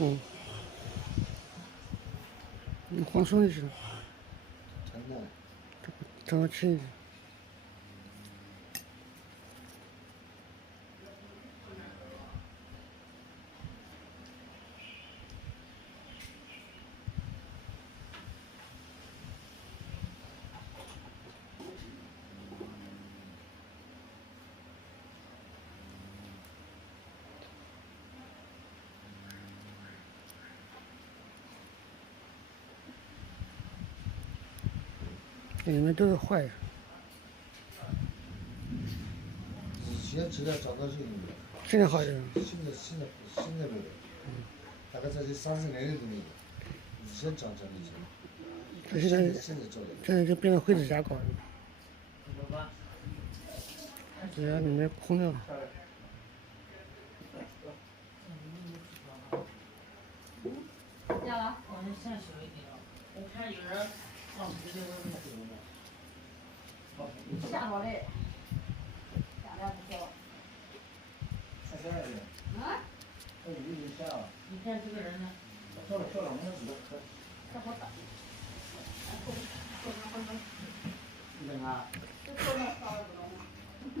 嗯，你放松一下，真的。让它轻一点。里面都是坏的。先质量找到这个，现在好一点了。现在没有，大概在这3、4年都没有。以前长这样的，现在找的。现在就变成灰指甲膏了。指甲里面空掉了。要了，我们先收一点。我看有人放直接我们丢了。下好嘞，下来不错。下下来的。啊？那你就下啊。你看这个人呢？漂亮漂亮，我知道。这好大。冷啊。这做那烧的不懂。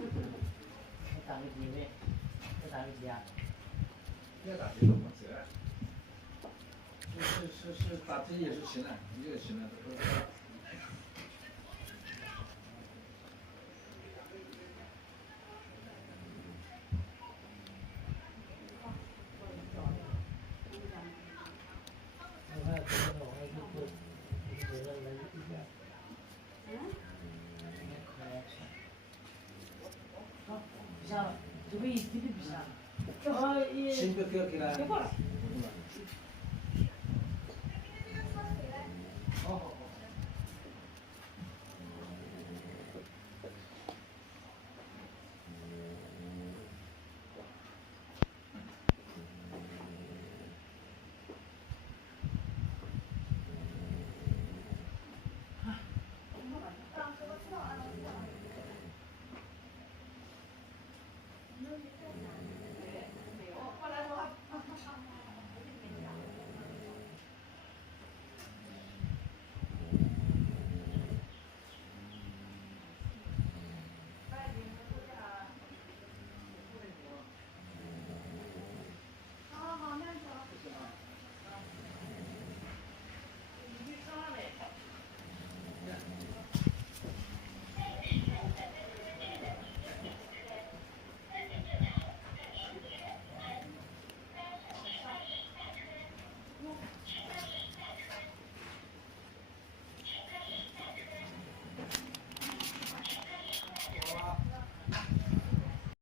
打个鸡呗，再打个鸡啊。别打鸡了，我这。是打鸡也是行的，你也行的。不下了，这个一滴都不下了。正好也。先别给他。别过了。好好好。